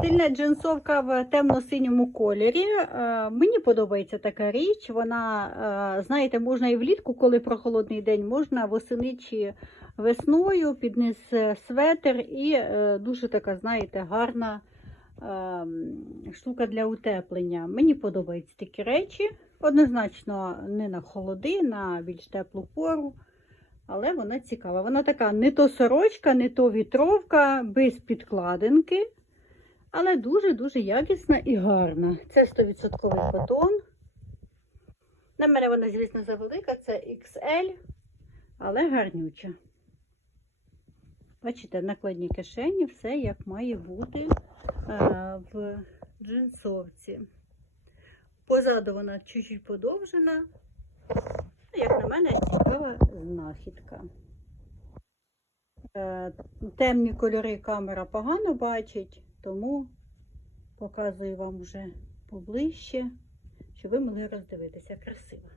Стильна джинсовка в темно-синьому кольорі. Е, Мені подобається така річ. Вона, е, знаєте, можна і влітку, коли прохолодний день, можна восени чи весною, під низ е, светр і дуже така, знаєте, гарна штука для утеплення. Мені подобаються такі речі. Однозначно, не на холоди, на більш теплу пору. Але вона цікава. Вона така не то сорочка, не то вітровка, без підкладинки. Але дуже-дуже якісна і гарна. Це 100% котон. На мене вона, звісно, завелика, це XL, але гарнюча. Бачите, накладні кишені, все як має бути е, в джинсовці. Позаду вона чуть-чуть подовжена. Ну, Як на мене, цікава знахідка. Е, Темні кольори камера погано бачить, тому показую вам вже поближче, щоб ви могли роздивитися. Красиво.